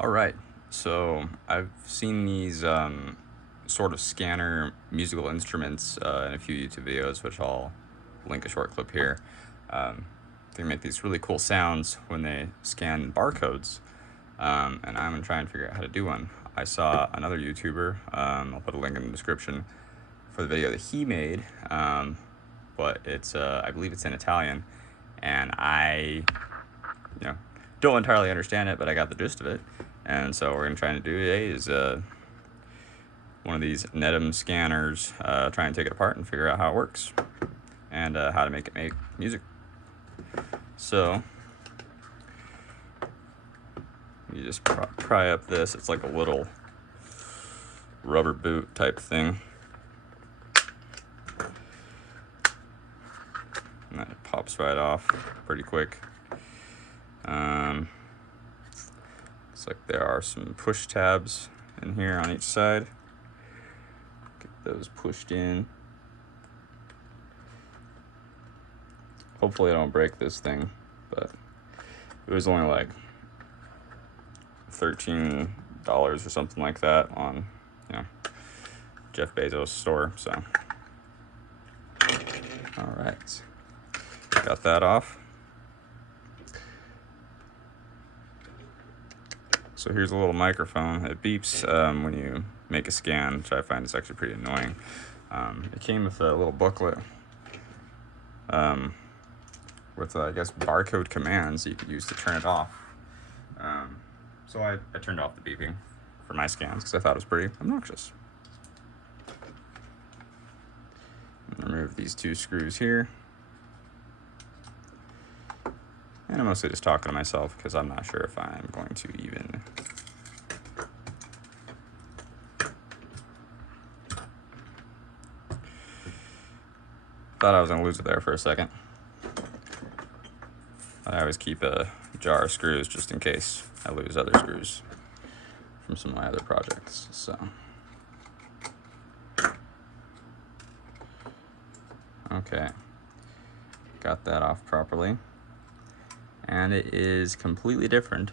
All right, so I've seen these sort of scanner musical instruments in a few YouTube videos, which I'll link a short clip here. They make these really cool sounds when they scan barcodes, and I'm gonna try and figure out how to do one. I saw another YouTuber, I'll put a link in the description for the video that he made, but it's I believe it's in Italian, and I don't entirely understand it, but I got the gist of it. And so what we're going to try to do today is one of these Netum scanners, try and take it apart and figure out how it works and how to make it make music. So you just pry up this. It's like a little rubber boot type thing. And that pops right off pretty quick. Looks like there are some push tabs in here on each side. Get those pushed in. Hopefully I don't break this thing, but it was only like $13 or something like that on, Jeff Bezos' store. So, all right, got that off. So here's a little microphone. It beeps when you make a scan, which I find is actually pretty annoying. It came with a little booklet with, I guess, barcode commands that you could use to turn it off. So I turned off the beeping for my scans because I thought it was pretty obnoxious. Remove these two screws here. And I'm mostly just talking to myself because I'm not sure if I'm going to even thought I was going to lose it there for a second. I always keep a jar of screws just in case I lose other screws from some of my other projects. So, okay, got that off properly. And it is completely different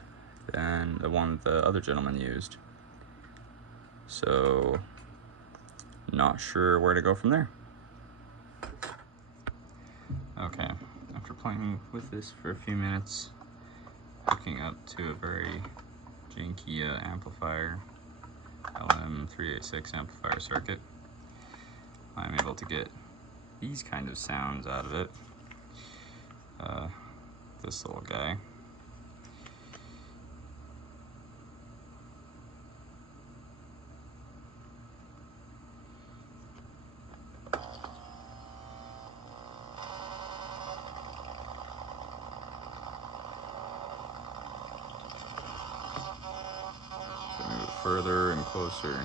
than the one the other gentleman used. So, not sure where to go from there. Okay, after playing with this for a few minutes, hooking up to a very janky amplifier, LM386 amplifier circuit, I'm able to get these kind of sounds out of it. This little guy. So move further and closer.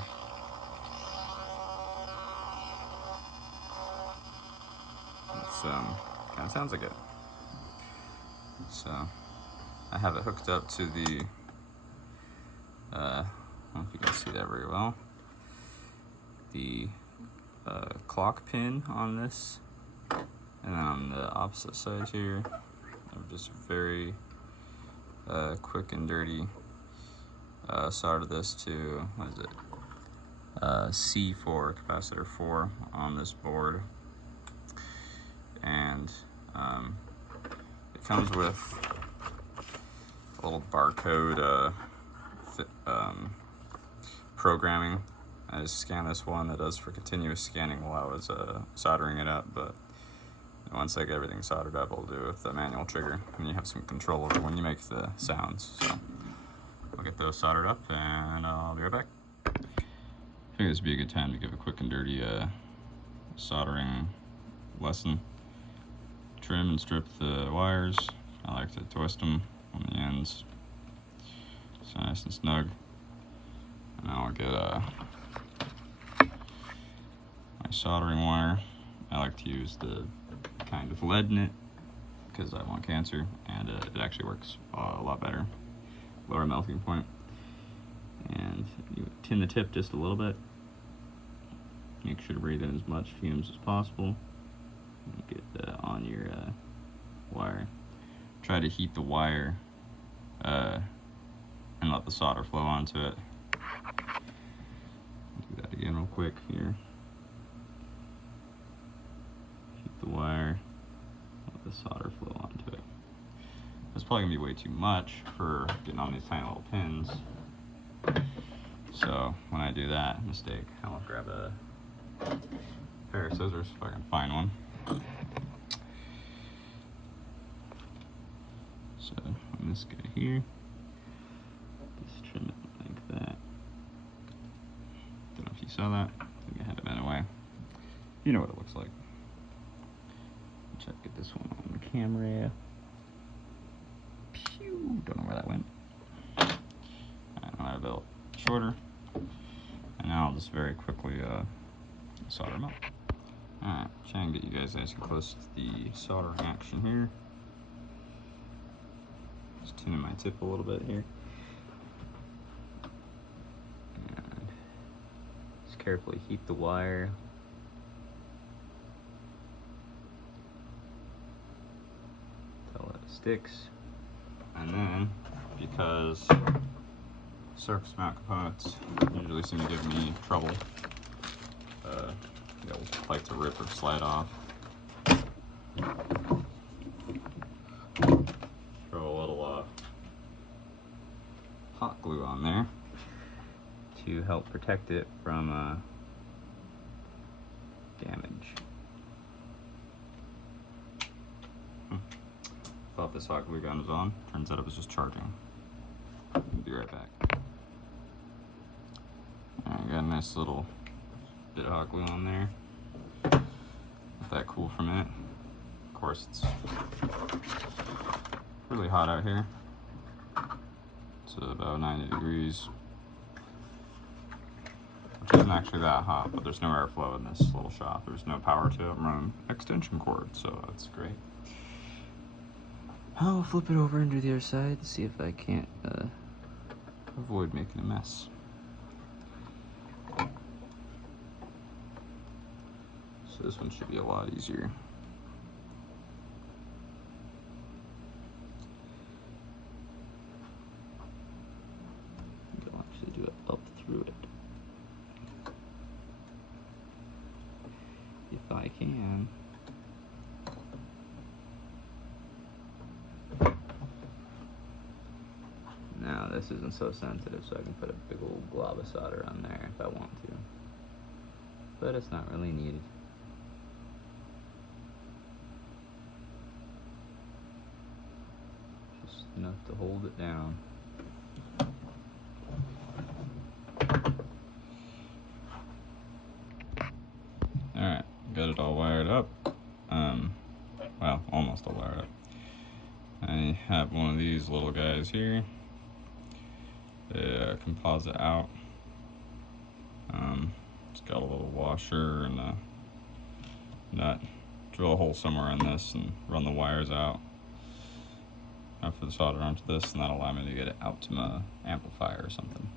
It's kind of sounds like it. So I have it hooked up to the, I don't know if you can see that very well, the clock pin on this, and then on the opposite side here, I'm just very quick and dirty solder this to, what is it, C4, capacitor 4 on this board, and it comes with a little barcode programming. I just scanned this one that does for continuous scanning while I was soldering it up, but once I get everything soldered up, I'll do it with the manual trigger, and you have some control over when you make the sounds. So I'll get those soldered up, and I'll be right back. I think this would be a good time to give a quick and dirty soldering lesson. Trim and strip the wires. I like to twist them on the ends so nice and snug. And now I'll get my soldering wire. I like to use the kind with lead in it because I want cancer, and it actually works a lot better. Lower melting point. And you tin the tip just a little bit. Make sure to breathe in as much fumes as possible. Get that on your wire. Try to heat the wire and let the solder flow onto it. Do that again real quick here. Keep the wire, let the solder flow onto it. It's probably gonna be way too much for getting on these tiny little pins. So when I do that mistake, I'll grab a pair of scissors if I can find one. So on this guy here, just trim it like that. Don't know if you saw that. I think I had it anyway. You know what it looks like. Check, get this one on the camera. Pew! Don't know where that went. Alright, now I have it shorter. And now I'll just very quickly solder them up. Alright, try and get you guys nice and close to the soldering action here. Just tuning my tip a little bit here. And just carefully heat the wire. Until it sticks. And then, because surface mount components usually seem to give me trouble, they'll like to rip or slide off. Throw a little hot glue on there to help protect it from damage. Thought this hot glue gun was on. Turns out it was just charging. I'll be right back. Alright, got a nice little bit of hot glue on there. Let that cool for a minute. Of course, it's really hot out here. It's about 90 degrees. Which isn't actually that hot, but there's no airflow in this little shop. There's no power to it. I'm running extension cord, so that's great. I'll flip it over and do the other side to see if I can't avoid making a mess. So this one should be a lot easier. I'll actually do it up through it. If I can. Now this isn't so sensitive, so I can put a big old glob of solder on there if I want to. But it's not really needed. Just enough to hold it down. Alright, got it all wired up. Well, almost all wired up. I have one of these little guys here. The composite out. It's got a little washer and a nut. Drill a hole somewhere in this and run the wires out after the solder onto this, and that'll allow me to get it out to my amplifier or something.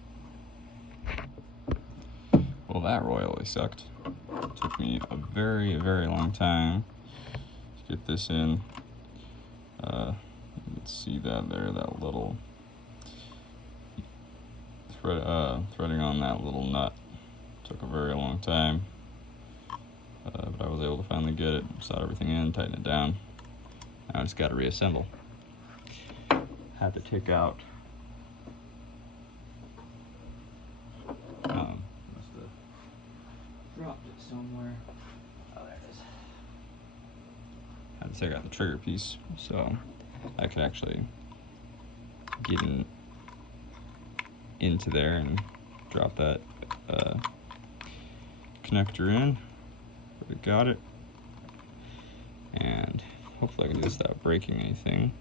Well, that royally sucked. It took me a very, very long time to get this in. You can see that there, that little threading on that little nut. Took a very long time, but I was able to finally get it, solder everything in, tighten it down. Now I just got to reassemble. Had to take out, must have dropped it somewhere. Oh, there it is. Had to take out the trigger piece so I could actually get into there and drop that connector in. But I got it, and hopefully I can do this without breaking anything.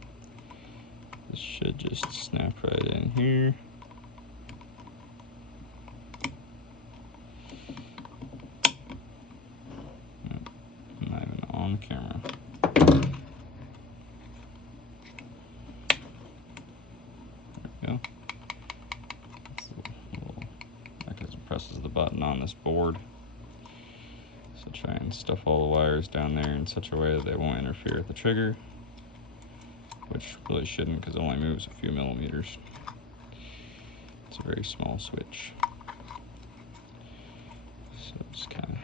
This should just snap right in here. I'm not even on camera. There we go. Mechanism presses the button on this board. So try and stuff all the wires down there in such a way that they won't interfere with the trigger, which really shouldn't because it only moves a few millimeters. It's a very small switch. So just kind of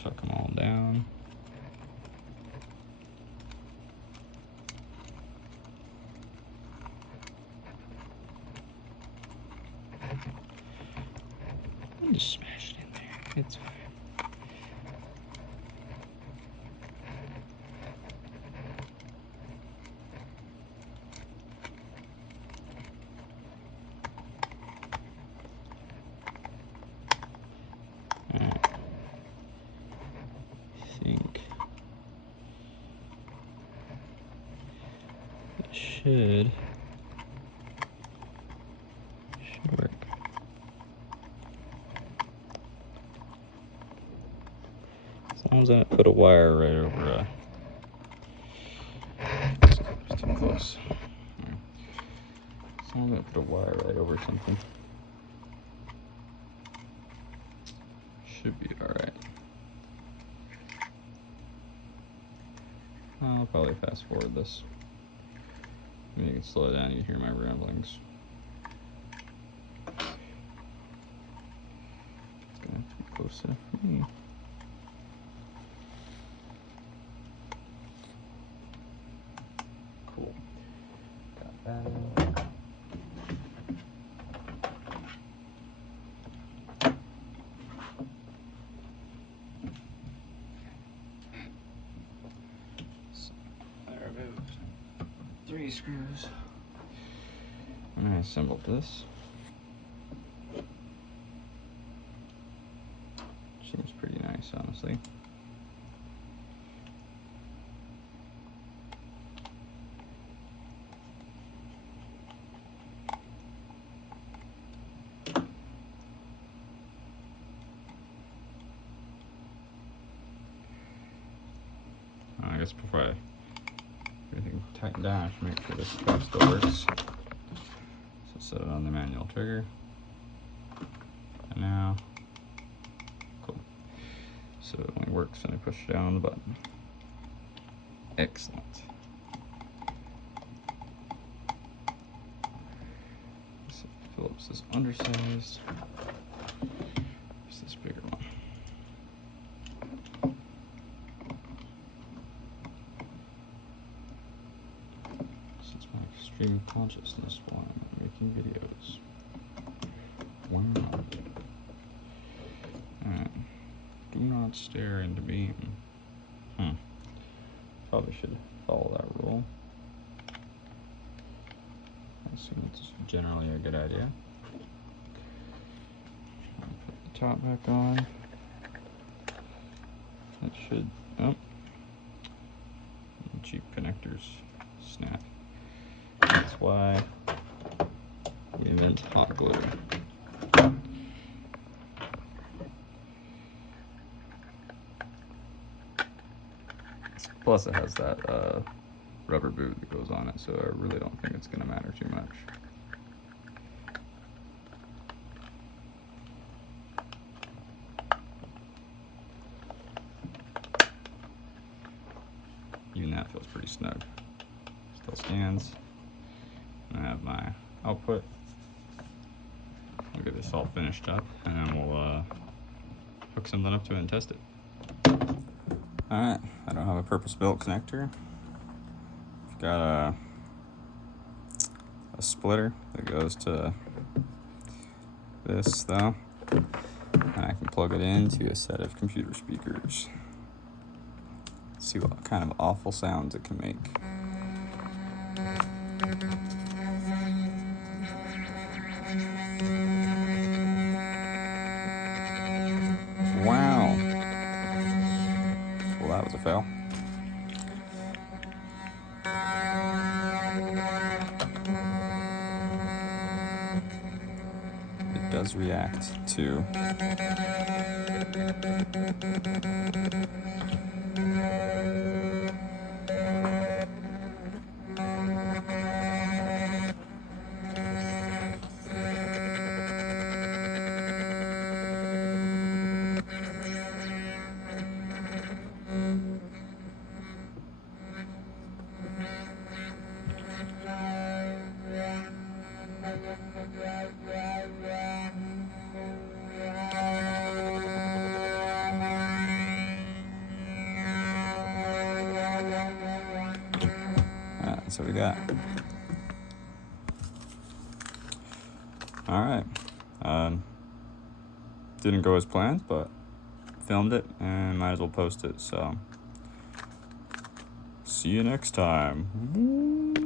tuck them all down. And just smash it in there. It's fine. Should work. As long as I don't put a wire right over it's too close. As long as I don't put a wire right over something. Should be alright. I'll probably fast forward this. Maybe you can slow it down, you hear my ramblings. It's gonna have to be close enough for me. Cool. Got that in. So, I removed 3 screws. And I assembled this. Seems pretty nice, honestly. I guess before I get everything tightened down, I should make sure this cap still works. So set it on the manual trigger. And now, cool. So it only works when I push down on the button. Excellent. So Phillips is undersized. Where's this bigger one? Since my extreme consciousness while I'm making videos. Wow. Do not stare into beam. Probably should follow that rule. I assume it's generally a good idea. Put the top back on. That should, oh, cheap connectors snap. That's why we invent hot glue. Plus it has that rubber boot that goes on it, so I really don't think it's going to matter too much. Even that feels pretty snug. Still stands. I have my output. I'll get this all finished up, and then we'll hook something up to it and test it. Alright, I don't have a purpose-built connector. I've got a splitter that goes to this, though. And I can plug it into a set of computer speakers. Let's see what kind of awful sounds it can make. Wow. Well, that was a fail. It does react to That's what we got. Alright. Didn't go as planned, but filmed it and might as well post it, so see you next time.